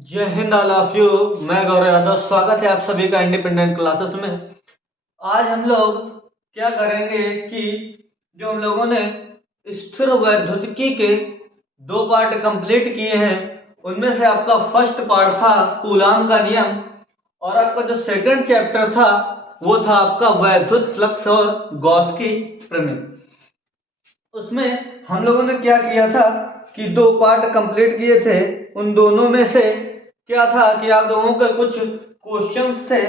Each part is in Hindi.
जय हिंद ऑल ऑफ यू। मैं गौरव यादव, स्वागत है आप सभी का इंडिपेंडेंट क्लासेस में। आज हम लोग क्या करेंगे कि जो हम लोगों ने स्थिर वैद्युतिकी के 2 पार्ट कंप्लीट किए हैं, उनमें से आपका फर्स्ट पार्ट था कूलाम का नियम, और आपका जो सेकंड चैप्टर था वो था आपका वैद्युत फ्लक्स और गॉस की प्रमेय। उसमें हम लोगों ने क्या किया था कि 2 पार्ट कंप्लीट किए थे। उन दोनों में से क्या था कि आप लोगों के कुछ क्वेश्चंस थे।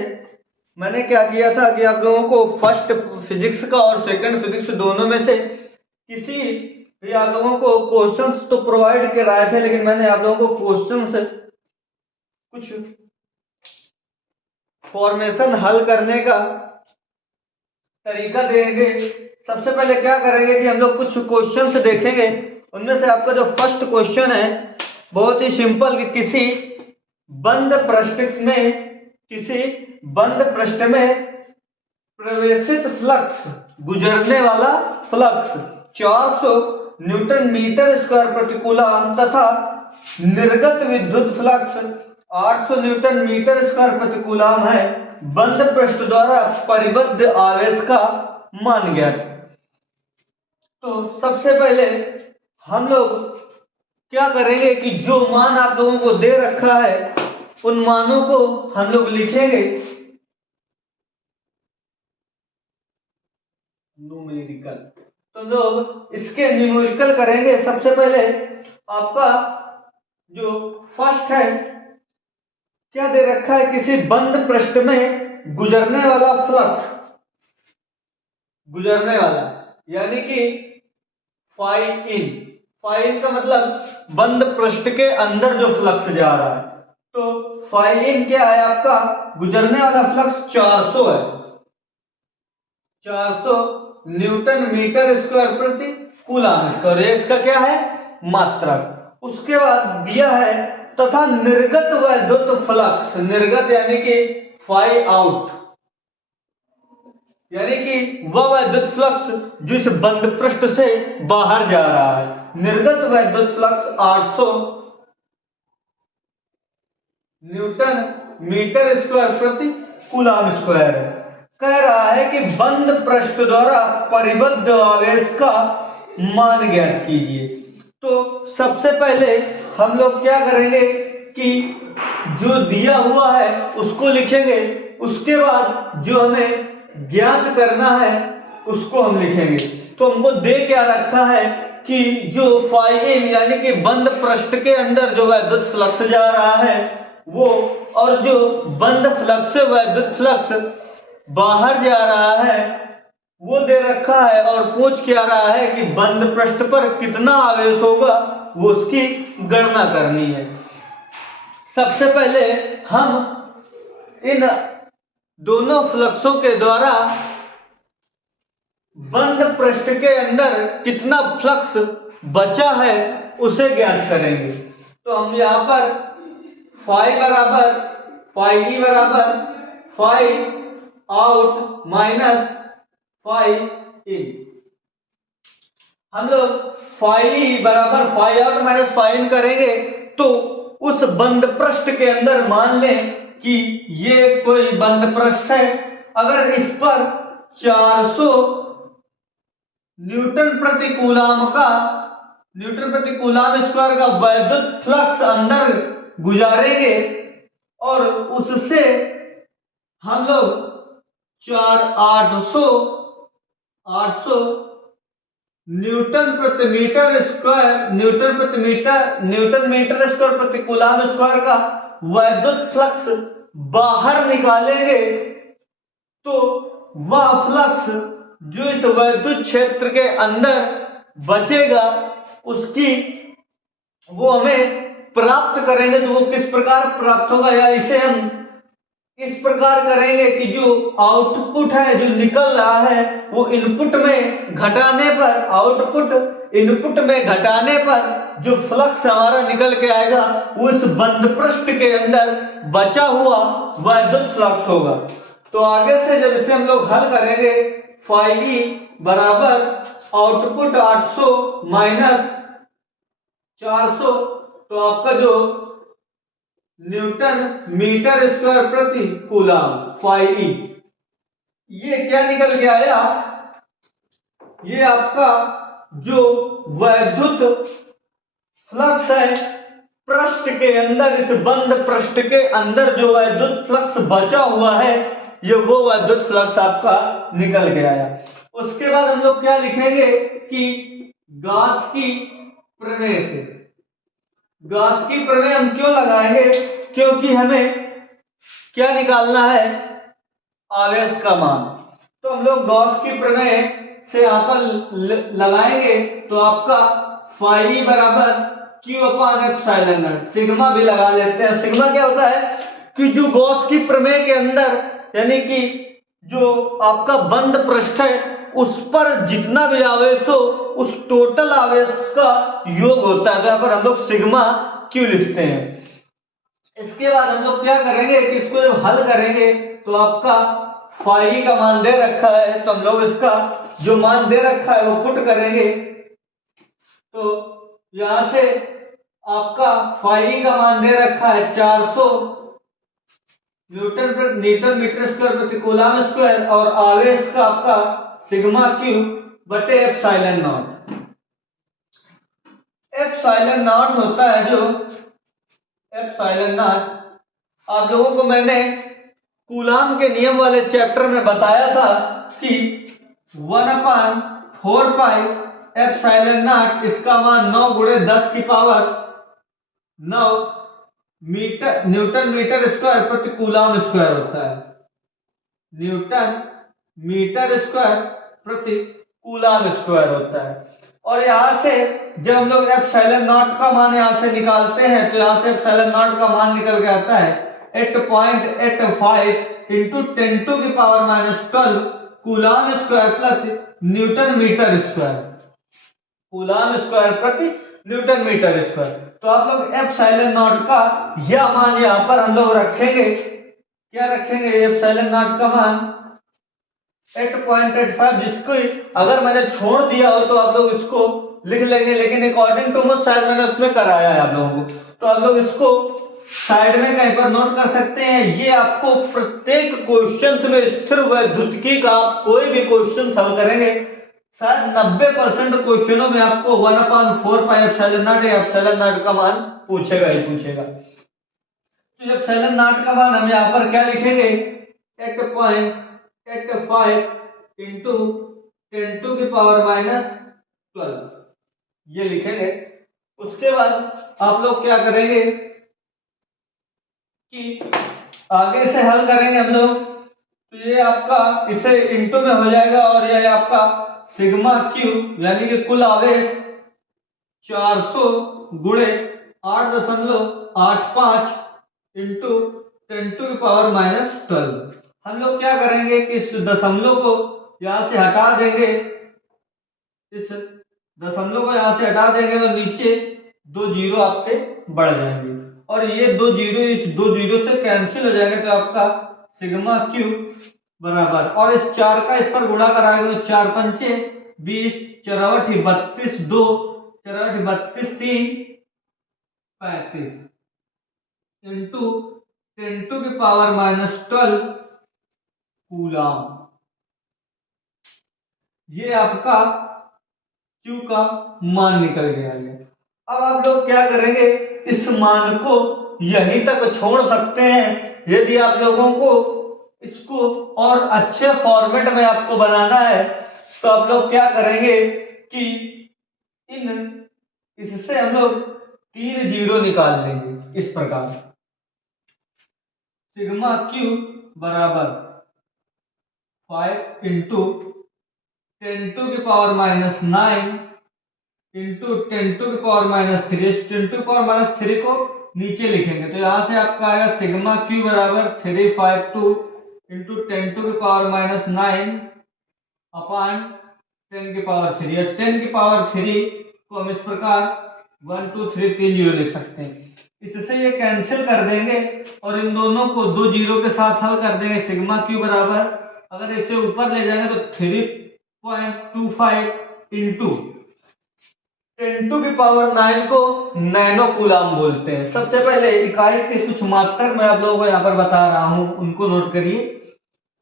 मैंने क्या किया था कि आप लोगों को फर्स्ट फिजिक्स का और सेकंड फिजिक्स दोनों में से किसी भी आप लोगों को क्वेश्चंस तो प्रोवाइड कराए थे, लेकिन मैंने आप लोगों को क्वेश्चंस कुछ फॉर्मेशन हल करने का तरीका देंगे। सबसे पहले क्या करेंगे कि हम लोग कुछ क्वेश्चंस देखेंगे। उनमें से आपका जो फर्स्ट क्वेश्चन है बहुत ही सिंपल कि किसी बंद पृष्ठ में प्रवेशित फ्लक्स, गुजरने वाला फ्लक्स 400 न्यूटन मीटर स्क्वायर प्रति कूलम तथा निर्गत विद्युत फ्लक्स 800 न्यूटन मीटर स्क्वायर प्रति कूलम है। बंद पृष्ठ द्वारा परिबद्ध आवेश का मान ज्ञात। तो सबसे पहले हम लोग क्या करेंगे कि जो मान आप लोगों को दे रखा है उन मानों को हम लोग लिखेंगे न्यूमेरिकल। तो लोग इसके न्यूमेरिकल करेंगे। सबसे पहले आपका जो फर्स्ट है क्या दे रखा है, किसी बंद पृष्ठ में गुजरने वाला फ्लक्स, गुजरने वाला यानी कि फाई इन का मतलब बंद पृष्ठ के अंदर जो फ्लक्स जा रहा है। तो फाई इन क्या है आपका, गुजरने वाला फ्लक्स 400 है, 400 न्यूटन मीटर स्क्वायर प्रति कूलम स्क्वायर। इसका क्या है, मात्रक। उसके बाद दिया है तथा निर्गत वैद्युत फ्लक्स, निर्गत यानी कि फाई आउट, यानी कि वह वैद्युत फ्लक्स जो इस बंद पृष्ठ से बाहर जा रहा है। निर्गत वैद्युत फ्लक्स 800 न्यूटन मीटर स्क्वायर प्रति कूलम स्क्वायर है। कह रहा है कि बंद पृष्ठ द्वारा परिबद्ध आवेश का मान ज्ञात कीजिए। तो सबसे पहले हम लोग क्या करेंगे कि जो दिया हुआ है उसको लिखेंगे, उसके बाद जो हमें ज्ञात करना है उसको हम लिखेंगे। तो हमको दे क्या रखा है कि जो फाई इन यानी कि बंद पृष्ठ के अंदर जो वैद्युत फ्लक्स जा रहा है वो, और जो बंद फ्लक्स से वैद्युत फ्लक्स बाहर जा रहा है वो दे रखा है, और पूछ क्या रहा है कि बंद पृष्ठ पर कितना आवेश होगा वो उसकी गणना करनी है। सबसे पहले हम इन दोनों फ्लक्सों के द्वारा बंद पृष्ठ के अंदर कितना फ्लक्स बचा है उसे ज्ञात करेंगे। तो हम यहां पर फाई ई बराबर फाई आउट माइनस फाई इन, हम लोग फाई ई बराबर फाई आउट माइनस फाई इन करेंगे। तो उस बंद पृष्ठ के अंदर मान लें कि ये कोई बंद पृष्ठ है। अगर इस पर 400 न्यूटन प्रति कूलम स्क्वायर का वैद्युत फ्लक्स अंदर गुजारेंगे, और उससे हम लोग 800 न्यूटन मीटर स्क्वायर प्रति कूलम स्क्वायर का वैद्युत फ्लक्स बाहर निकालेंगे। तो वह फ्लक्स जो इस वैद्युत क्षेत्र के अंदर बचेगा उसकी वो हमें प्राप्त करेंगे। तो वो किस प्रकार प्राप्त होगा, या इसे हम इस प्रकार करेंगे कि जो आउटपुट है जो निकल रहा है वो इनपुट में घटाने पर, आउटपुट इनपुट में घटाने पर जो फ्लक्स हमारा निकल के आएगा वो इस बंद पृष्ठ के अंदर बचा हुआ वैद्युत फ्लक्स होगा। तो आगे से जब इसे हम लोग हल करेंगे, फाई ई बराबर आउटपुट 800 माइनस 400, तो आपका जो न्यूटन मीटर स्क्वायर प्रति कूलम फाई ई। ये क्या निकल के आया, ये आपका जो वैद्युत फ्लक्स है पृष्ठ के अंदर, इस बंद पृष्ठ के अंदर जो वैद्युत फ्लक्स बचा हुआ है, ये वो वैद्युत फ्लक्स आपका निकल के आया। उसके बाद हम लोग क्या लिखेंगे कि गॉस की प्रमेय से, गॉस की प्रमेय हम क्यों लगाएंगे, क्योंकि हमें क्या निकालना है, आवेश का मान। तो हम लोग गॉस की प्रमेय से यहां पर लगाएंगे तो आपका फाई बराबर Q upon epsilon not, sigma भी लगा लेते हैं। सिग्मा क्या होता है कि जो गॉस की प्रमेय के अंदर, यानी कि जो आपका बंद पृष्ठ है उस पर जितना भी आवेश हो उस टोटल आवेश का योग होता है। तो यहां पर हम लोग सिग्मा क्यू लिखते हैं। इसके बाद हम लोग क्या करेंगे कि इसको जब हल करेंगे तो आपका फाई का मान दे रखा है, तो हम लोग इसका जो मान दे रखा है वो पुट करेंगे। तो यहां से आपका फाई का मान दे रखा है 400 न्यूटन मीटर स्क्वायर प्रति कूलम स्क्वायर, और आवेश का आपका सिग्मा क्यू बटे एप्सिलॉन नॉट। एप्सिलॉन नॉट होता है जो एप्सिलॉन नॉट, आप लोगों को मैंने कूलम के नियम वाले चैप्टर में बताया था कि 1/4 पाई एप्सिलॉन नॉट, इसका मान 9 गुणे 10 की power 9 metre newton metre square प्रति कूलम स्क्वायर होता है। न्यूटन मीटर स्क्वायर प्रति कूलम स्क्वायर होता है। और यहां से जब हम लोग एप्सिलॉन नॉट का मान यहां से निकालते हैं तो यहां से एप्सिलॉन नॉट का मान निकल के आता है 8.85 इंटू 10⁻⁻12 कूलम स्क्वायर प्रति newton metre square, coulomb square प्रति न्यूटन मीटर स्क्वायर। तो आप लोग एप्सिलॉन नॉट का यह मान यहां पर हम लोग रखेंगे, क्या रखेंगे, एप्सिलॉन नॉट का मान 8.85, जिसको अगर मैंने छोड़ दिया हो तो आप लोग इसको लिख लेंगे, लेकिन अकॉर्डिंग टू मुझ शायद मैंने उसमें कराया है आप लोगों को, तो आप लोग इसको साइड में कहीं पर नोट कर सकते हैं। ये आपको प्रत्येक क्वेश्चन में स्थिर वैद्युतिकी का आप कोई भी क्वेश्चन हल करेंगे, शायद 90% क्वेश्चनों में आपको 1/4 पाई एप्सिलॉन नॉट या एप्सिलॉन नॉट का मान पूछेगा ही पूछेगा। तो एप्सिलॉन नॉट का मान हम यहाँ पर क्या लिखेंगे, 8.85 इंटू 10⁻⁻12 ये लिखेंगे। उसके बाद आप लोग क्या करेंगे कि आगे से हल करेंगे हम लोग, तो ये आपका इसे इंटू में हो जाएगा और ये आपका सिग्मा क्यू यानी कि कुल आवेश 400 गुणे 8.85 इंटू 10⁻⁻12। हम लोग क्या करेंगे कि इस दशमलव को यहां से हटा देंगे, इस दशमलव को यहां से हटा देंगे और नीचे 2 जीरो आपके बढ़ जाएंगे और ये 2 जीरो इस 2 जीरो से कैंसिल हो जाएंगे। तो आपका सिग्मा क्यू बराबर, और इस 4 का इस पर गुणा कराएंगे तो 4 पंचे 20, 4 32, 2 4 32, 3 35 इंटू 10⁻⁻12 कूलम। ये आपका Q का मान निकल गया है। अब आप लोग क्या करेंगे, इस मान को यहीं तक छोड़ सकते हैं। यदि आप लोगों को इसको और अच्छे फॉर्मेट में आपको बनाना है तो आप लोग क्या करेंगे कि इससे हम लोग 3 जीरो निकाल लेंगे इस प्रकार, सिग्मा क्यू बराबर 5 इंटू 10⁻⁻9 इंटू 10⁻⁻3, 10⁻³ को नीचे लिखेंगे तो यहां से आपका आएगा सिग्मा क्यू बराबर 352 इंटू 10⁻⁻9 अपान 10⁻³ या 10⁻³ को हम इस प्रकार 1 2 3 3 जीरो लिख सकते हैं। इससे ये कैंसिल कर देंगे और इन दोनों को 2 जीरो के साथ हल कर देंगे। सिग्मा क्यू बराबर, अगर इसे ऊपर ले जाएंगे तो 3.25 इंटू 10⁹ को नैनो कूलाम बोलते हैं। सबसे पहले इकाई के कुछ मात्रक मैं आप लोगों को यहाँ पर बता रहा हूँ, उनको नोट करिए।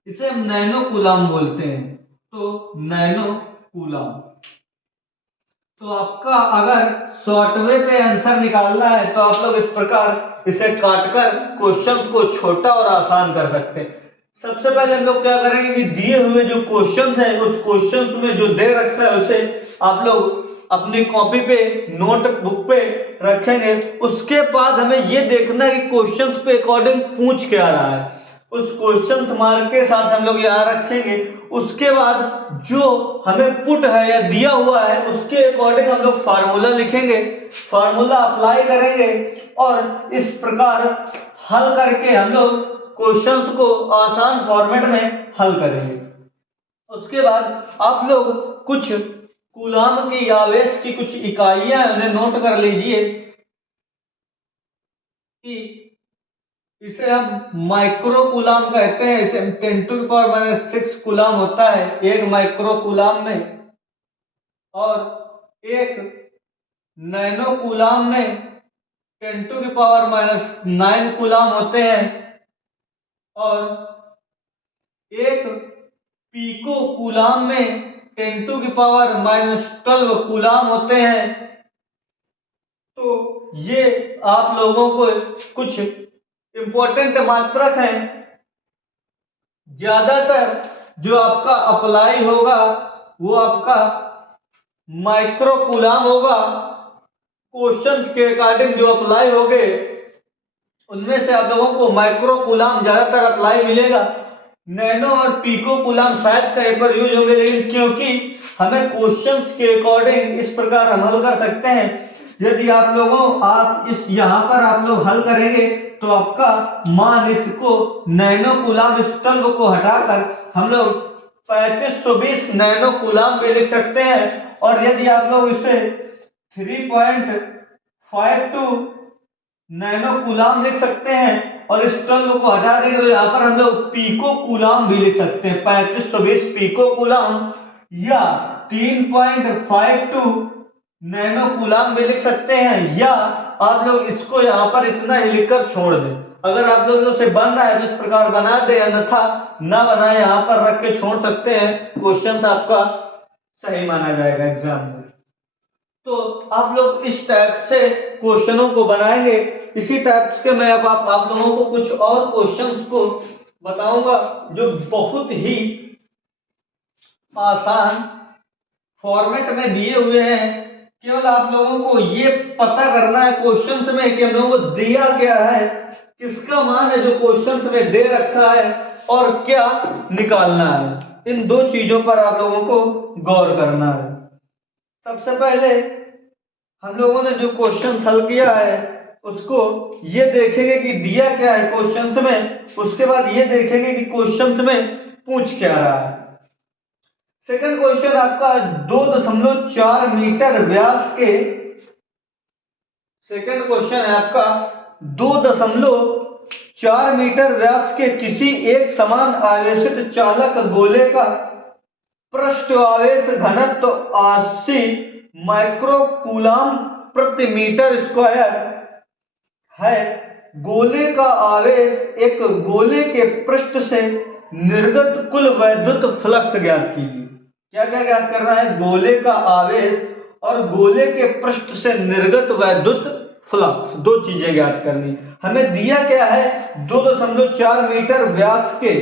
इसे हम नैनो कूलाम बोलते हैं। तो नैनो कूलाम, तो आपका अगर शॉर्टवे पे आंसर निकालना है तो आप लोग इस प्रकार इसे काटकर क्वेश्चंस को छोटा और आसान कर सकते हैं। सबसे पहले हम लोग क्या करेंगे कि दिए हुए जो क्वेश्चंस हैं उस क्वेश्चंस में जो दे रखा है उसे आप लोग अपनी कॉपी पे नोटबुक पे रखेंगे। उसके बाद हमें ये देखना है कि क्वेश्चंस पे अकॉर्डिंग पूछ क्या रहा है, उस क्वेश्चन मार्क के साथ हम लोग यहाँ रखेंगे। उसके बाद जो हमें पुट है या दिया हुआ है उसके अकॉर्डिंग हम लोग फार्मूला लिखेंगे, फार्मूला अप्लाई करेंगे और इस प्रकार हल करके हम लोग क्वेश्चंस को आसान फॉर्मेट में हल करेंगे। उसके बाद आप लोग कुछ कूलाम की आवेश की कुछ इकाइयां उन्हें नोट कर लीजिए कि इसे हम माइक्रो कूलाम कहते हैं। इसे 10⁻⁶ कूलाम होता है एक माइक्रो कूलाम में, और एक नैनो कूलाम में 10⁻⁹ कूलाम होते हैं, और एक पीको कूलाम में 10⁻⁻12 कूलाम होते हैं। तो ये आप लोगों को कुछ इंपॉर्टेंट मात्रक हैं। ज्यादातर जो आपका अप्लाई होगा वो आपका माइक्रो कूलाम होगा। क्वेश्चंस के अकॉर्डिंग जो अप्लाई होंगे उनमें से आप लोगों को माइक्रो कूलाम ज्यादातर अप्लाई मिलेगा। नैनो और पीको कूलाम शायद कहीं पर यूज होंगे, लेकिन क्योंकि हमें क्वेश्चंस के अकॉर्डिंग इस प्रकार हम हल कर सकते हैं। यदि आप इस यहाँ पर आप लोग हल करेंगे तो आपका मान इसको नैनो कूलाम इस तल्ब को हटाकर हम लोग 3520 नैनो कूलाम भी लिख सकते हैं। और यदि आप लोग इसे 3.52 नैनो कूलाम लिख सकते हैं और इस तल्ब को हटा देंगे तो यहाँ पर हम लोग पीको कूलाम भी लिख सकते हैं, 3520 पीको कूलाम, या 3.52 नैनो कूलाम भी लिख सकते हैं, या आप लोग इसको यहाँ पर इतना ही लिखकर छोड़ दें। अगर आप लोगों से बन रहा है तो इस प्रकार बना दे, अन्यथा ना बनाए यहाँ पर रख के छोड़ सकते हैं। क्वेश्चन आपका सही माना जाएगा एग्जाम में। तो आप लोग इस टाइप से क्वेश्चनों को बनाएंगे। इसी टाइप के मैं अब आप लोगों को कुछ और क्वेश्चंस को बताऊंगा जो बहुत ही आसान फॉर्मेट में दिए हुए हैं। केवल आप लोगों को ये पता करना है क्वेश्चंस में कि हम लोगों को दिया क्या है, किसका मान है जो क्वेश्चंस में दे रखा है, और क्या निकालना है। इन दो चीजों पर आप लोगों को गौर करना है। सबसे पहले हम लोगों ने जो क्वेश्चन हल किया है उसको ये देखेंगे कि दिया क्या है क्वेश्चंस में, उसके बाद ये देखेंगे कि क्वेश्चंस में पूछ क्या रहा है। सेकंड क्वेश्चन आपका 2.4 मीटर व्यास के, सेकंड क्वेश्चन है आपका 2.4 मीटर व्यास के किसी एक समान आवेशित चालक गोले का पृष्ठ आवेश घनत्व 80 माइक्रो कूलाम प्रति मीटर स्क्वायर है। गोले का आवेश एक गोले के पृष्ठ से निर्गत कुल वैद्युत फ्लक्स ज्ञात कीजिए। क्या क्या ज्ञात करना है? गोले का आवेश और गोले के पृष्ठ से निर्गत वैद्युत फ्लक्स, दो चीजें ज्ञात करनी। हमें दिया क्या है 2.4 मीटर व्यास के,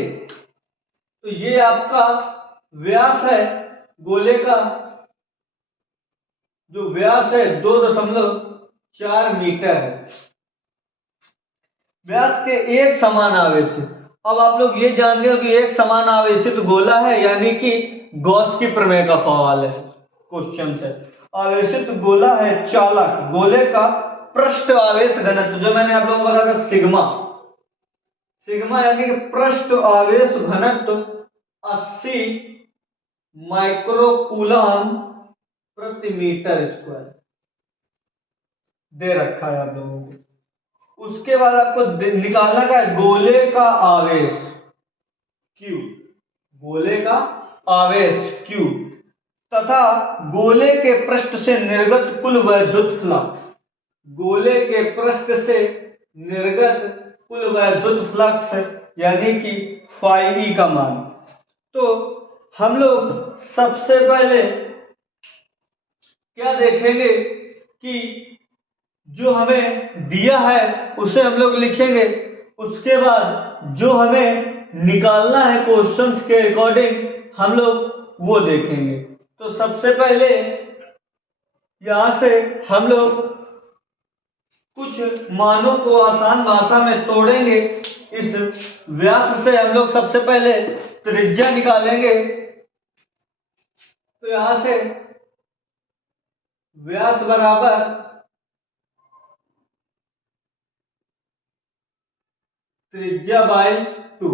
तो ये आपका व्यास है गोले का, जो व्यास है 2.4 मीटर है। व्यास के एक समान आवेशित, अब आप लोग ये जान गए कि एक समान आवेशित गोला है, यानी कि गॉस की प्रमेय का सवाल है, क्वेश्चन है। आवेशित गोला है चालक, गोले का पृष्ठ आवेश घनत्व जो मैंने आप लोगों को बताया था सिग्मा, सिग्मा यानी कि पृष्ठ आवेश घनत्व 80 माइक्रो कूलम प्रति मीटर स्क्वायर दे रखा है आप लोगों को। उसके बाद आपको निकालना का है गोले का आवेश Q, गोले का आवेश Q। तथा गोले के पृष्ठ से निर्गत कुल वैद्युत फ्लक्स, गोले के पृष्ठ से निर्गत कुल वैद्युत फ्लक्स यानी कि फाई ई का मान। तो हम लोग सबसे पहले क्या देखेंगे कि जो हमें दिया है उसे हम लोग लिखेंगे, उसके बाद जो हमें निकालना है क्वेश्चंस के अकॉर्डिंग हम लोग वो देखेंगे। तो सबसे पहले यहां से हम लोग कुछ मानों को आसान भाषा में तोड़ेंगे। इस व्यास से हम लोग सबसे पहले त्रिज्या निकालेंगे। तो यहां से व्यास बराबर त्रिज्या बाय 2।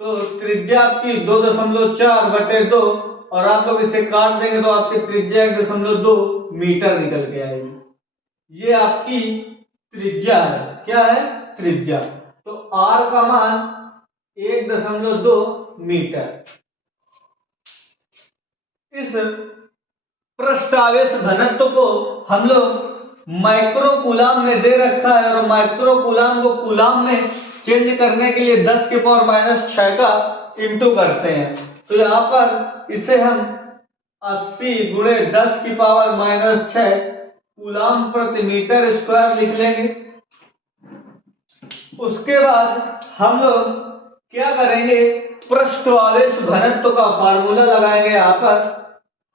तो त्रिज्या आपकी 2.4/2 और आप लोग इसे काट देंगे तो आपकी त्रिज्या 1.2 मीटर निकल के आएगी। ये आपकी त्रिज्या है। क्या है? त्रिज्या। तो r का मान 1.2 मीटर। इस पृष्ठ आवेश घनत्व को हम लोग माइक्रो कूलाम में दे रखा है और माइक्रो कूलाम को कूलाम में चेंज करने के लिए 10⁻⁶ का इंटू करते हैं। तो यहाँ पर इसे हम 80 × 10⁻⁻6 कूलाम प्रति मीटर स्क्वायर लिख लेंगे। उसके बाद हम लोग क्या करेंगे, पृष्ठ आवेश घनत्व का फार्मूला लगाएंगे। यहाँ पर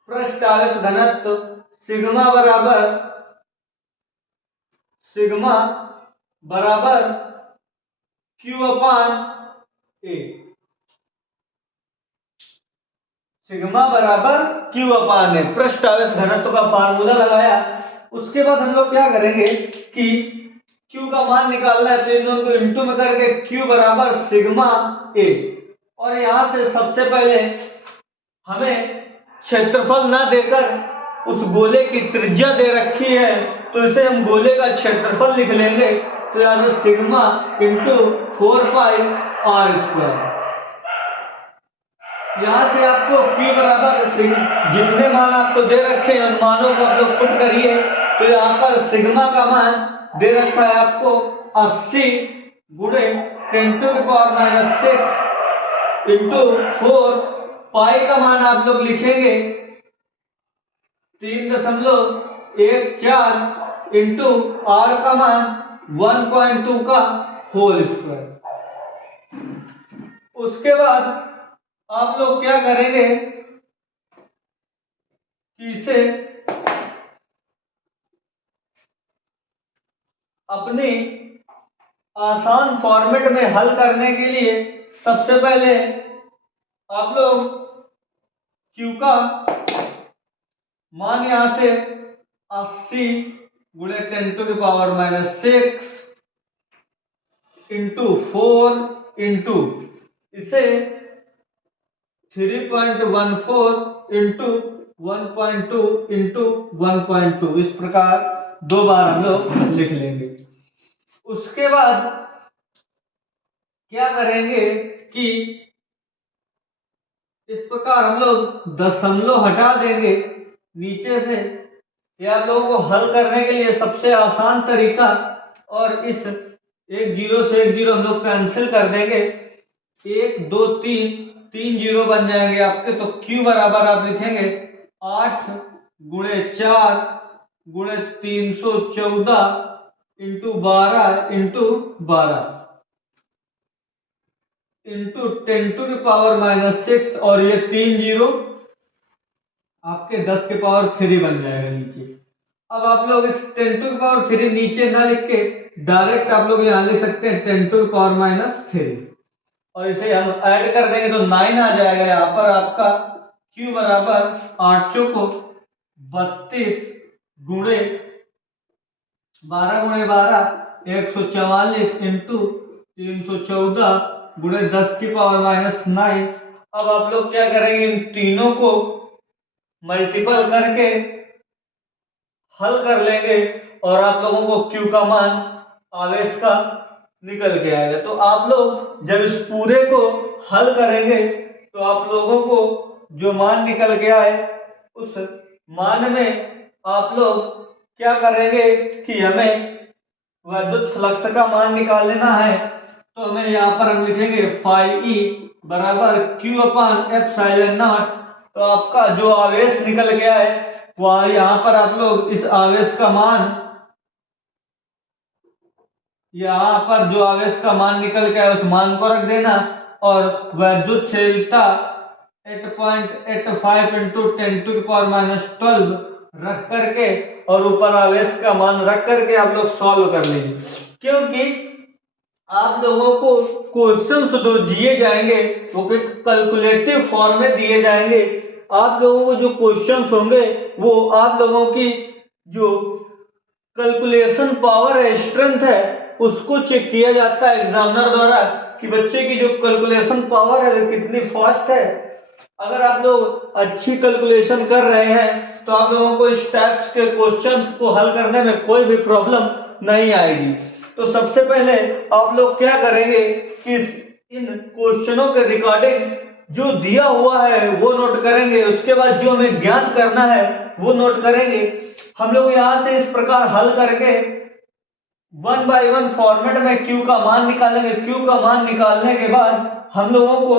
पृष्ठ आवेश घनत्व सिग्मा बराबर Q/A, सिग्मा बराबर Q/A। पृष्ठ आवेश घनत्व का फार्मूला लगाया। उसके बाद हम लोग क्या करेंगे कि Q का मान निकालना है, तो इन दोनों को इंटू में करके Q बराबर सिग्मा A। और यहां से सबसे पहले हमें क्षेत्रफल ना देकर उस गोले की त्रिज्या दे रखी है, तो इसे हम गोले का क्षेत्रफल लिख लेंगे। तो यहां से सिग्मा इंटू 4πr²। यहां से आपको Q बराबर जितने मान आपको दे रखे हैं उन मानों को आप लोग पुट करिए। तो यहाँ पर सिग्मा का मान दे रखा है आपको 80 × 10⁻⁶ इंटू 4। पाई का मान आप लोग लिखेंगे 3.14 इंटू r का मान 1.2 का होल स्क्वायर। उसके बाद आप लोग क्या करेंगे कि इसे अपनी आसान फॉर्मेट में हल करने के लिए सबसे पहले आप लोग Q का मान यहां से 80 × 10⁻⁶ इंटू 4 इंटू इसे 3.14 इंटू 1.2 इंटू 1.2 इस प्रकार 2 बार हम लोग लिख लेंगे। उसके बाद क्या करेंगे कि इस प्रकार हम लोग दशमलव हटा देंगे नीचे से। ये आप लोगों को हल करने के लिए सबसे आसान तरीका। और इस 1 0 से 1 0 हम लोग कैंसिल कर देंगे। 1 2 3 0 बन जाएंगे आपके। तो Q बराबर आप लिखेंगे 8 × 4 × 314 इंटू 12 इंटू 12 इंटू 10⁻⁶ और ये 3 0 आपके 10⁻³ बन जाएगा नीचे। अब आप लोग इस 10⁻³ नीचे ना लिख के डायरेक्ट आप लोग यहाँ लिख सकते हैं 10⁻³ और इसे हम ऐड कर देंगे तो 9 आ जाएगा। यहाँ पर आपका Q बराबर 8 चौको 32 × 12 × 12 144 इंटू 314 × 10⁻⁹। अब आप लोग क्या करेंगे, इन तीनों को मल्टीपल करके हल कर लेंगे और आप लोगों को Q का मान आवेश का निकल के आएगा। तो आप लोग जब इस पूरे को हल करेंगे तो आप लोगों को जो मान निकल गया है उस मान में आप लोग क्या करेंगे कि हमें विद्युत फ्लक्स का मान निकाल लेना है। तो हमें यहाँ पर हम लिखेंगे फाई ई बराबर क्यू अपान एप्सिलॉन नॉट। तो आपका जो आवेश निकल गया है वह यहाँ पर आप लोग इस आवेश का मान, यहाँ पर जो आवेश का मान निकल गया है उस मान को रख देना और विद्युतशीलता 8.85 इंटू 10⁻12 रख करके और ऊपर आवेश का मान रख करके आप लोग सॉल्व कर लीजिए। क्योंकि आप लोगों को क्वेश्चंस जो दिए जाएंगे वो कैलकुलेटिव फॉर्म में दिए जाएंगे। आप लोगों को जो क्वेश्चंस होंगे वो आप लोगों की जो कैलकुलेशन पावर है, स्ट्रेंथ है, उसको चेक किया जाता है एग्जामिनर द्वारा कि बच्चे की जो कैलकुलेशन पावर है वो कितनी फास्ट है। अगर आप लोग अच्छी कैलकुलेशन कर रहे हैं तो आप लोगों को इस टाइप्स के क्वेश्चंस को हल करने में कोई भी प्रॉब्लम नहीं आएगी। तो सबसे पहले आप लोग क्या करेंगे कि इन क्वेश्चनों के रिकॉर्डिंग जो दिया हुआ है वो नोट करेंगे, उसके बाद जो हमें ज्ञात करना है वो नोट करेंगे। हम लोग यहाँ से इस प्रकार हल करके 1 बाय 1 फॉर्मेट में Q का मान निकालेंगे। Q का मान निकालने के बाद हम लोगों को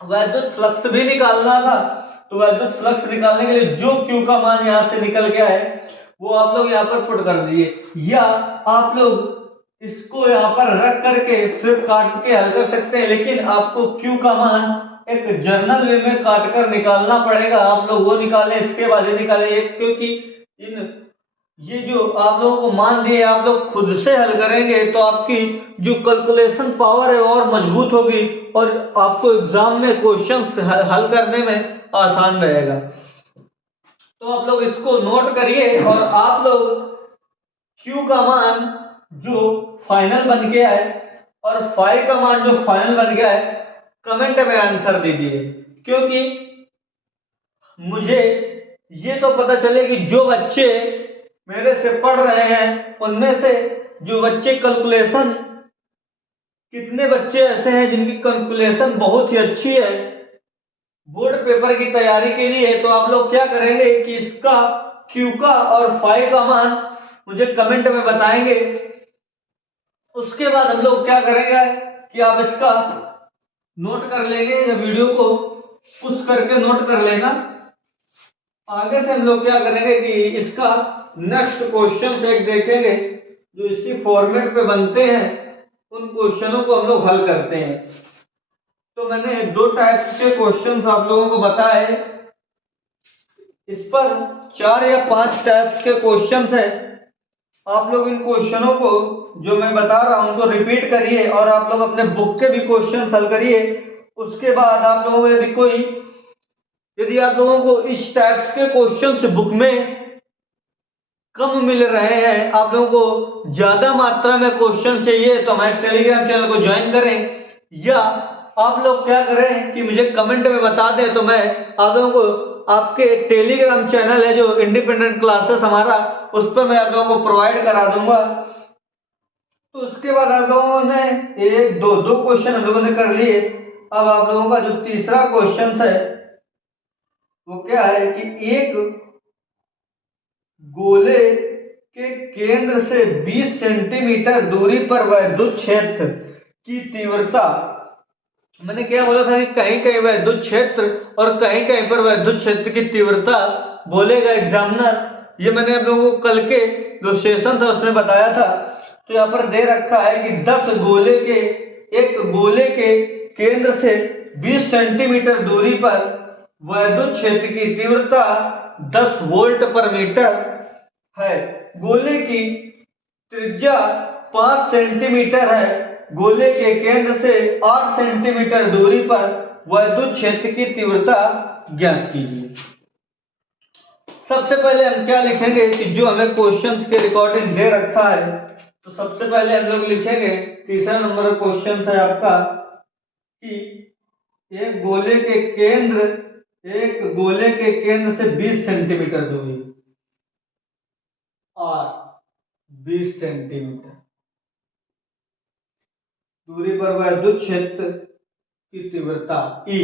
विद्युत फ्लक्स भी निकालना था। तो विद्युत फ्लक्स निकालने के लिए जो Q का मान यहाँ से निकल गया है वो आप लोग यहाँ पर पुट कर दिए, या आप लोग इसको यहाँ पर रख करके फिर काट के हल कर सकते हैं, लेकिन आपको Q का मान एक जर्नल वे में काट कर निकालना पड़ेगा। आप लोग वो निकालें, इसके बाद ये निकालें, क्योंकि ये जो आप लोगों को मान दिए आप लोग खुद से हल करेंगे तो आपकी जो कैलकुलेशन पावर है और मजबूत होगी और आपको एग्जाम में क्वेश्चंस हल करने में आसान रहेगा। तो आप लोग इसको नोट करिए और आप लोग Q का मान जो फाइनल बन गया है और फाई का मान जो फाइनल बन गया है कमेंट में आंसर दीजिए, क्योंकि मुझे ये तो पता चले कि जो बच्चे मेरे से पढ़ रहे हैं उनमें से जो बच्चे कैलकुलेशन, कितने बच्चे ऐसे हैं जिनकी कैलकुलेशन बहुत ही अच्छी है बोर्ड पेपर की तैयारी के लिए। तो आप लोग क्या करेंगे कि इसका Q का और फाई का मान मुझे कमेंट में बताएंगे। उसके बाद हम लोग क्या करेंगे कि आप इसका नोट कर लेंगे या वीडियो को पुश करके नोट कर लेना। आगे से हम लोग क्या करेंगे कि इसका नेक्स्ट क्वेश्चन एक देखेंगे जो इसी फॉर्मेट पे बनते हैं, उन क्वेश्चनों को हम लोग हल करते हैं। तो मैंने 2 टाइप के क्वेश्चंस आप लोगों को बताए, इस पर 4 या 5 टाइप के क्वेश्चंस है। आप लोग इन क्वेश्चनों को जो मैं बता रहा हूं उनको रिपीट करिए और आप लोग अपने बुक के भी क्वेश्चन हल करिए। उसके बाद आप लोगों को यदि आप लोगों को इस टाइप्स के क्वेश्चंस बुक में कम मिल रहे हैं, आप लोगों को ज्यादा मात्रा में क्वेश्चन चाहिए तो हमारे टेलीग्राम चैनल को ज्वाइन करें, या आप लोग क्या करें कि मुझे कमेंट में बता दें तो मैं आप लोगों को आपके टेलीग्राम चैनल है जो इंडिपेंडेंट क्लासेस हमारा, उस पर मैं आप लोगों को प्रोवाइड करा दूंगा। तो उसके बाद आप लोगों ने 1 2 क्वेश्चन हम लोगों ने कर लिए। अब आप लोगों का जो तीसरा क्वेश्चन है वो क्या है कि एक गोले के केंद्र से 20 सेंटीमीटर दूरी पर विद्युत क्षेत्र की तीव्रता, मैंने क्या बोला था कि कहीं कहीं विद्युत क्षेत्र और कहीं कहीं पर विद्युत क्षेत्र की तीव्रता बोलेगा एग्जामिनर। ये मैंने आप लोगों को कल के जो सेशन था उसमें बताया था। तो यहाँ पर दे रखा है कि एक गोले के केंद्र से 20 सेंटीमीटर दूरी पर विद्युत क्षेत्र की तीव्रता 10 वोल्ट पर मीटर है। गोले की त्रिज्या 5 सेंटीमीटर है। गोले के केंद्र से 8 सेंटीमीटर दूरी पर विद्युत क्षेत्र की तीव्रता ज्ञात कीजिए। सबसे पहले हम क्या लिखेंगे कि जो हमें क्वेश्चंस के रिकॉर्डिंग दे रखा है, तो सबसे पहले हम लोग लिखेंगे तीसरा नंबर क्वेश्चन है आपका कि एक गोले के केंद्र से 20 सेंटीमीटर दूरी और 20 सेंटीमीटर दूरी पर विद्युत क्षेत्र की तीव्रता E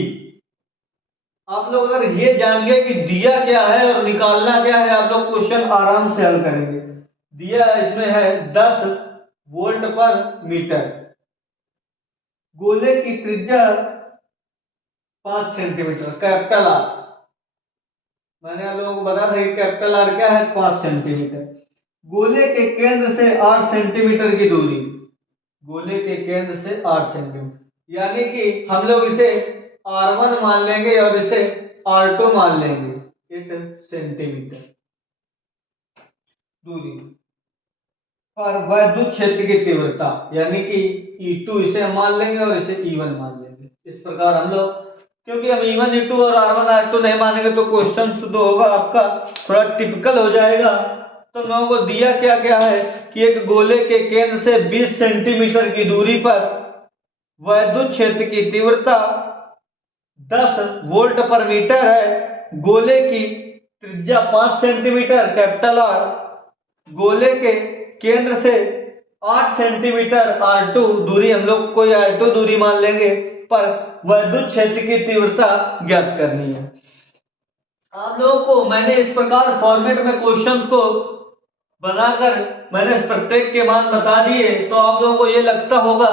आप लोग अगर ये जान गए कि दिया क्या है और निकालना क्या है, आप लोग क्वेश्चन आराम से हल करेंगे। दिया इसमें है 10 वोल्ट पर मीटर, गोले की त्रिज्या 5 सेंटीमीटर, कैपिटल आर। मैंने आप लोगों को बताया था कि कैपिटल आर क्या है, 5 सेंटीमीटर। गोले के केंद्र से 8 सेंटीमीटर की दूरी, गोले के केंद्र से 8 सेंटीमीटर, यानी कि हम लोग इसे R1 मान लेंगे और इसे R2 मान लेंगे, 8 सेंटीमीटर दूरी पर वैद्युत क्षेत्र की तीव्रता, यानी कि E2 इसे हम मान लेंगे और इसे E1 मान लेंगे। इस प्रकार हम लोग, क्योंकि हम E1 E2 और R1 R2 नहीं मानेंगे तो क्वेश्चन तो होगा आपका थोड़ा टिपिकल हो जाएगा। तो हम लोगों को दिया क्या क्या है कि एक गोले के केंद्र से 20 सेंटीमीटर की दूरी पर वैद्युत क्षेत्र की तीव्रता 10 वोल्ट पर मीटर है, गोले की त्रिज्या 5 सेंटीमीटर कैपिटल आर, गोले के केंद्र से 8 सेंटीमीटर R2 दूरी, हम लोग कोई R2 दूरी मान लेंगे, पर वैद्युत क्षेत्र की तीव्रता ज्ञात करनी है। आप लोगों को मैंने इस प्रकार फॉर्मेट में क्वेश्चंस को बनाकर मैंने प्रत्येक के मान बता दिए, तो आप लोगों को ये लगता होगा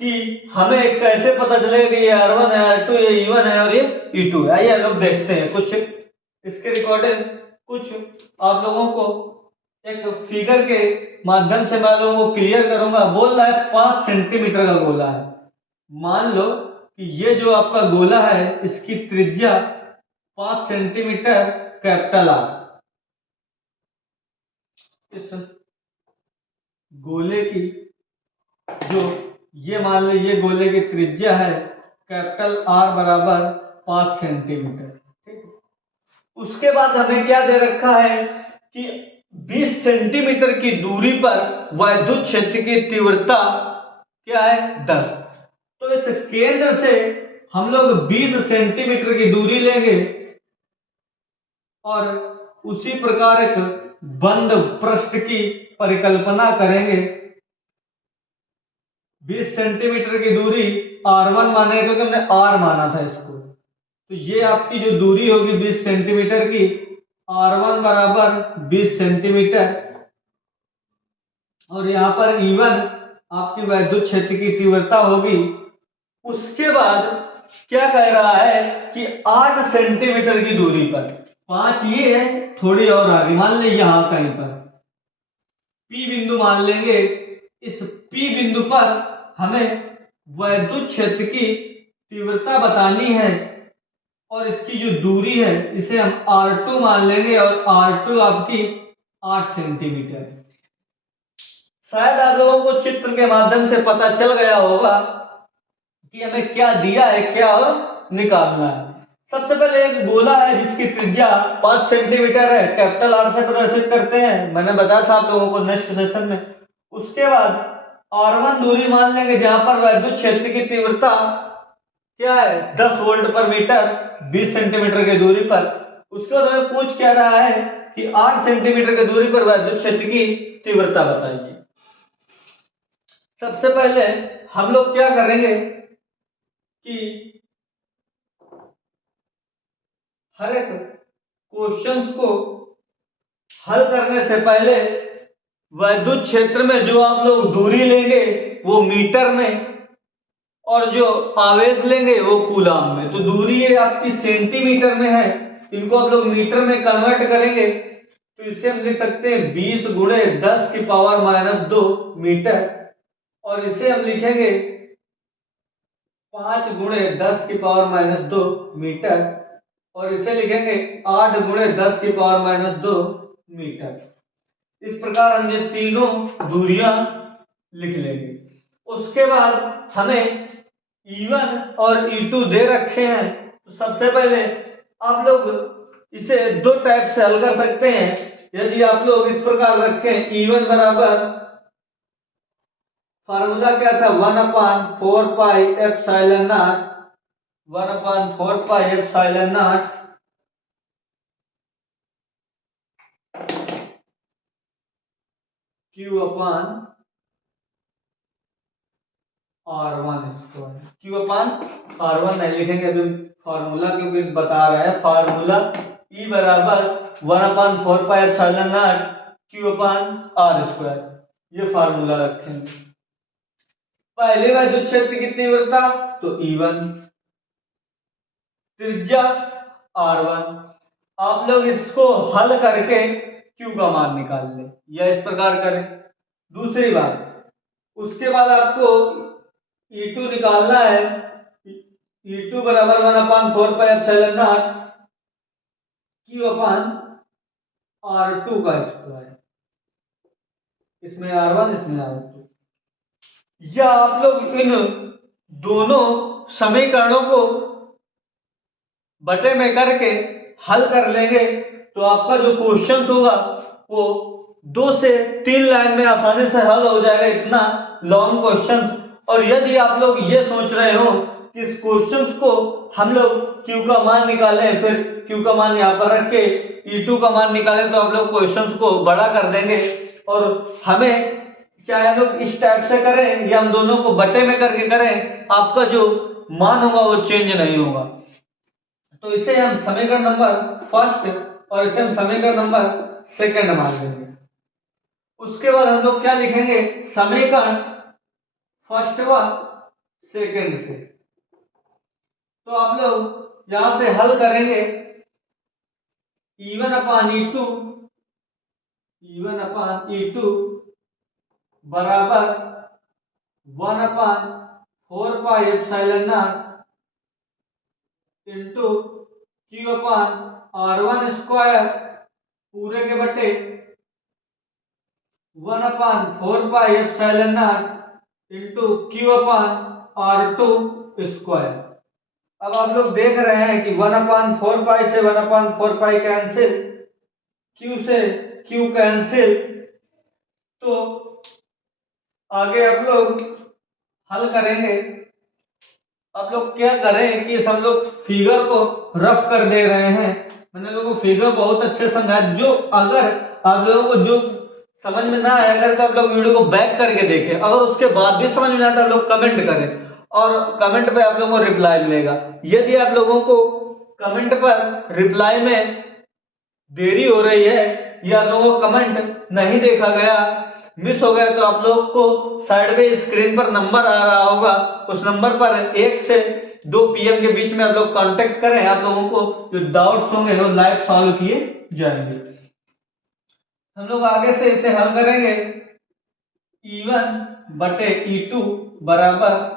कि हमें कैसे पता चलेगा कि ये R1 है, R2 ये E1 है और ये E2 है। आइए हम लोग देखते हैं कुछ इसके रिकॉर्डिंग, कुछ आप लोगों को एक फिगर के माध्यम से मैं लोगों को क्लियर करूंगा। बोल रहा है 5 सेंटीमीटर का गोला है। मान लो कि ये जो आपका गोला है इसकी त्रिज्या 5 सेंटीमीटर कैपिटल आर, इस गोले की जो ये मान लीजिए गोले की त्रिज्या है कैपिटल आर बराबर 5 सेंटीमीटर, ठीक है। उसके बाद हमें क्या दे रखा है कि 20 सेंटीमीटर की दूरी पर वैद्युत क्षेत्र की तीव्रता क्या है, 10। तो इस केंद्र से हम लोग 20 सेंटीमीटर की दूरी लेंगे और उसी प्रकार एक बंद पृष्ठ की परिकल्पना करेंगे। 20 सेंटीमीटर की दूरी R1 मानेंगे क्योंकि हमने R माना था इसको, तो ये आपकी जो दूरी होगी 20 सेंटीमीटर की, R1 बराबर 20 सेंटीमीटर, और यहाँ पर E1 आपकी वैद्युत क्षेत्र की तीव्रता होगी। उसके बाद क्या कह रहा है कि 8 सेंटीमीटर की दूरी पर, 5 ये है, थोड़ी और आगे मान लीजिए यहां कहीं पर P बिंदु मान लेंगे। इस P बिंदु पर हमें वैद्युत क्षेत्र की तीव्रता बतानी है और इसकी जो दूरी है इसे हम R2 मान लेंगे और R2 आपकी 8 सेंटीमीटर। शायद आप लोगों को चित्र के माध्यम से पता चल गया होगा कि हमें क्या दिया है, क्या और निकालना है। सबसे पहले एक गोला है जिसकी त्रिज्या 5 सेंटीमीटर है, कैपिटल आर से प्रदर्शित करते हैं, मैंने बताया था आप लोगों को नेक्स्ट सेशन में। उसके बाद R1 दूरी मान लेंगे जहां पर वैद्युत क्षेत्र की तीव्रता क्या है, 10 वोल्ट पर मीटर, 20 सेंटीमीटर की दूरी पर। उसके बाद हमें पूछ क्या रहा है कि 8 सेंटीमीटर की दूरी पर वैद्युत क्षेत्र की तीव्रता बताइए। सबसे पहले हम लोग क्या करेंगे कि हर एक क्वेश्चंस को हल करने से पहले वैद्युत क्षेत्र में जो आप लोग दूरी लेंगे वो मीटर में और जो आवेश लेंगे वो कूलाम में। तो दूरी ये आपकी सेंटीमीटर में है, इनको आप लोग मीटर में कन्वर्ट करेंगे तो इसे हम लिख सकते हैं 20 गुणे 10 की पावर -2 मीटर, और इसे हम लिखेंगे 5 गुणे 10 की पावर -2 मीटर, और इसे लिखेंगे 8 गुणे 10 की पावर -2 मीटर। इस प्रकार हम ये तीनों दूरियां लिख लेंगे। उसके बाद हमें E1 और E2 दे रखे हैं, तो सबसे पहले आप लोग इसे दो टाइप से हल कर सकते हैं। यदि आप लोग इस प्रकार रखें E1 बराबर, फार्मूला क्या था, 1/4 pi epsilon not, 1/4 pi epsilon not Q upon R1 square. Q upon R1 नहीं लिखेंगे, अभी फार्मूला क्योंकि बता रहा है, फार्मूला E बराबर 1/4πε0 Q/r², ये फार्मूला रखेंगे। पहले विद्युत क्षेत्र की तीव्रता तो E1, त्रिज्या R1। आप लोग इसको हल करके Q का मान निकाल लें या इस प्रकार करें। दूसरी बात, उसके बाद आपको E2 निकालना है। E2 बराबर 1/4πε0 Q/r², इसमें R1 इसमें R2। या आप लोग इन दोनों समीकरणों को बटे में करके हल कर लेंगे तो आपका जो क्वेश्चन होगा वो 2 से 3 लाइन में आसानी से हल हो जाएगा, इतना लॉन्ग क्वेश्चन। और यदि आप लोग ये सोच रहे हो कि इस क्वेश्चन को हम लोग Q का मान निकालें, फिर Q का मान यहाँ पर रख के E2 का मान निकालें, तो आप लोग क्वेश्चन को बड़ा कर देंगे और हमें चाहे हम लोग इस टाइप से करें या हम दोनों को बटे में करके करें, आपका जो मान होगा वो चेंज नहीं होगा। तो इसे हम समीकरण नंबर फर्स्ट और इसे हम समीकरण नंबर सेकंड मान लेंगे। उसके बाद हम लोग क्या लिखेंगे, समीकरण फर्स्ट व सेकंड से। तो आप लोग यहां से हल करेंगे E1/E2 बराबर 1/4πε0 इंटू Q/r1² पूरे के बटे 1/4πε0 इंटू Q/r2²। अब आप लोग देख रहे हैं कि 1/4π से 1/4π कैंसिल, Q से Q कैंसिल, तो आगे आप लोग हल करेंगे। आप लोग क्या करें कि हम लोग फिगर को रफ कर दे रहे हैं। मैंने लोगों को फिगर बहुत अच्छे समझाया। जो अगर आप लोगों को जो समझ में ना आया अगर तो आप लोग वीडियो को बैक करके देखें, अगर उसके बाद भी समझ में आता है आप लोग कमेंट करें और कमेंट पे आप लोगों को रिप्लाई मिलेगा। यदि आप लोगों को कमेंट पर रिप्लाई में देरी हो रही है या आप लोगों को कमेंट नहीं देखा गया, मिस हो गया, तो आप लोग को साइड में स्क्रीन पर नंबर आ रहा होगा, उस नंबर पर 1 से 2 PM के बीच में आप लोग कांटेक्ट करें। आप लोगों को जो डाउट्स होंगे वो लाइव सॉल्व किए जाएंगे। हम लोग आगे से इसे हल करेंगे। E1/E2 बराबर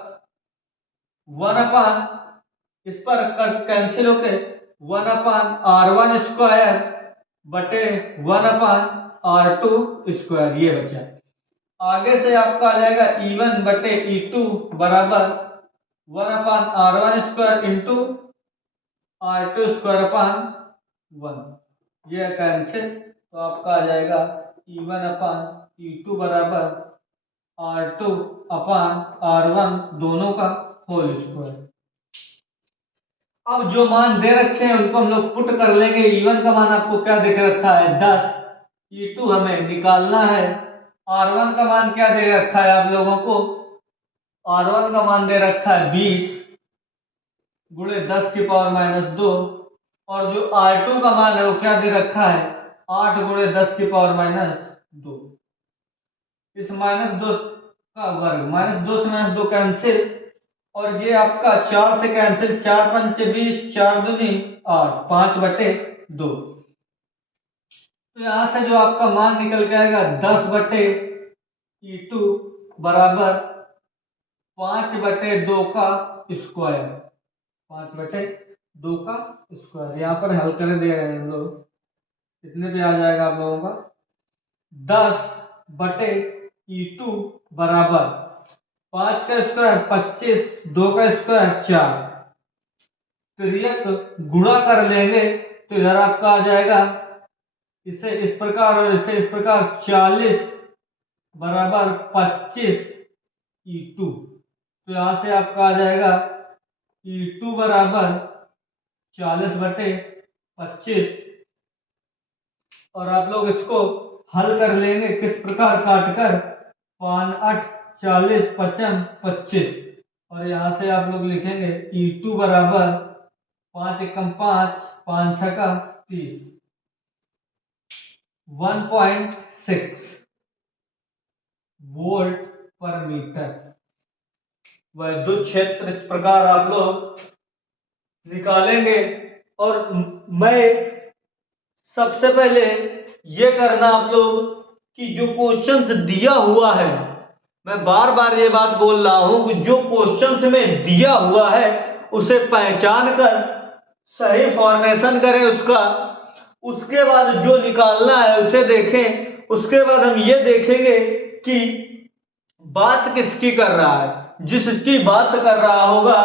1/, इस पर कट कैंसिल होके 1/r1² बटे 1/r2², ये बचा। आगे से आपका आ जाएगा E1/E2 बराबर 1/r1² इंटू r2²/1, ये कैंसिल, तो आपका आ जाएगा E1/E2 बराबर r2/r1 दोनों का होल स्क्वायर। अब जो मान दे रखे हैं उनको हम लोग पुट कर लेंगे। E1 का मान आपको क्या दे रखा है 10, E2 हमें निकालना है। R1 का मान क्या दे रखा है आप लोगों को, R1 का मान दे रखा है 20 गुणे 10⁻², और जो R2 का मान है वो क्या दे रखा है 8 गुणे 10⁻²। इस -2 का वर्ग, -2 से -2 कैंसिल, और ये आपका 4 से कैंसिल, 4 पंचे 20, 4 दूनी 8, 5/2। तो यहां से जो आपका मान निकल के आएगा 10/E2 बराबर 5/2 का स्क्वायर, 5/2 का स्क्वायर। यहाँ पर हल कर दे रहे हैं हम लोग, इतने पे आ जाएगा आप लोगों का 10/E2 बराबर 5 का स्क्वायर 25, 2 का स्क्वायर 4, तिर्यक गुणा कर लेंगे तो इधर आपका आ जाएगा इसे इस प्रकार और इसे इस प्रकार 40 बराबर 25E2। तो यहां से आपका आ जाएगा E2 बराबर 40/25, और आप लोग इसको हल कर लेंगे किस प्रकार, काटकर 5, 8, 40, 55, 25, और यहां से आप लोग लिखेंगे E2 बराबर 5 एकम 5, 5 छका 30, 1.6 वोल्ट पर मीटर। विद्युत क्षेत्र इस प्रकार आप लोग निकालेंगे। और मैं सबसे पहले ये करना आप लोग कि जो क्वेश्चंस दिया हुआ है, मैं बार बार ये बात बोल रहा हूं कि जो क्वेश्चंस में दिया हुआ है उसे पहचान कर सही फॉर्मेशन करें उसका। उसके बाद जो निकालना है उसे देखें। उसके बाद हम ये देखेंगे कि बात किसकी कर रहा है। जिसकी बात कर रहा होगा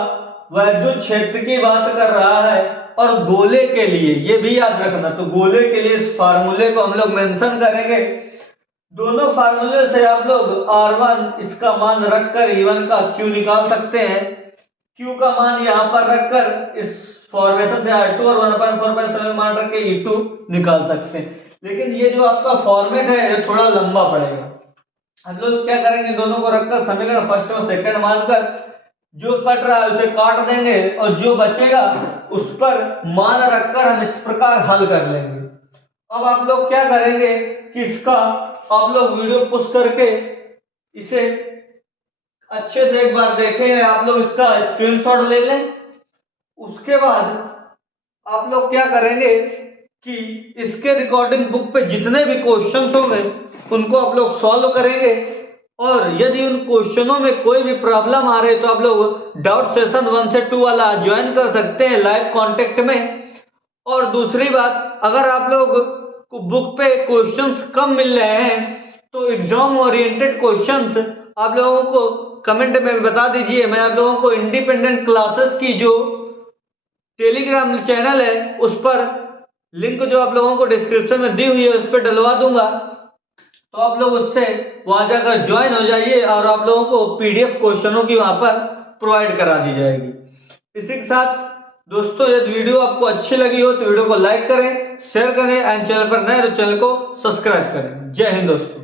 विद्युत क्षेत्र की बात कर रहा है। और गोले के लिए ये भी याद रखना, तो गोले के लिए इस फार्मूले को हम लोग मेंशन करेंगे। दोनों फार्मूले से आप लोग R1 इसका मान रखकर E1 का Q निकाल सकते हैं। Q का मान यहाँ पर रखकर इस फॉर्मेशन से R2 और 1/4 मान रख के E2 निकाल सकते हैं। लेकिन ये जो आपका फॉर्मेट है ये थोड़ा लंबा पड़ेगा। हम लोग क्या करेंगे, दोनों को रखकर समीकरण फर्स्ट और सेकंड मानकर जो कट रहा है उसे काट देंगे और जो बचेगा उस पर मान रखकर हम इस प्रकार हल कर लेंगे। अब आप लोग क्या करेंगे कि इसका आप लोग वीडियो पुश करके इसे अच्छे से एक बार देखें। आप लोग इसका स्क्रीनशॉट ले लें। उसके बाद आप लोग क्या करेंगे कि इसके रिकॉर्डिंग बुक पे जितने भी क्वेश्चंस होंगे उनको आप लोग सॉल्व करेंगे। और यदि उन क्वेश्चनों में कोई भी प्रॉब्लम आ रही है तो आप लोग डाउट सेशन 1 से 2 वाला ज्वाइन कर सकते हैं लाइव कांटेक्ट में। और दूसरी बात, अगर आप लोग को बुक पे क्वेश्चंस कम मिल रहे हैं तो एग्जाम ओरिएंटेड क्वेश्चंस आप लोगों को कमेंट में बता दीजिए। मैं आप लोगों को इंडिपेंडेंट क्लासेस की जो टेलीग्राम चैनल है उस पर लिंक जो आप लोगों को डिस्क्रिप्शन में दी हुई है उस पर डलवा दूंगा, तो आप लोग उससे वहां जाकर ज्वाइन हो जाइए और आप लोगों को PDF क्वेश्चनों की वहां पर प्रोवाइड करा दी जाएगी। इसी के साथ दोस्तों, यदि वीडियो आपको अच्छी लगी हो तो वीडियो को लाइक करें, शेयर करें एंड चैनल पर नए तो चैनल को सब्सक्राइब करें। जय हिंद दोस्तों।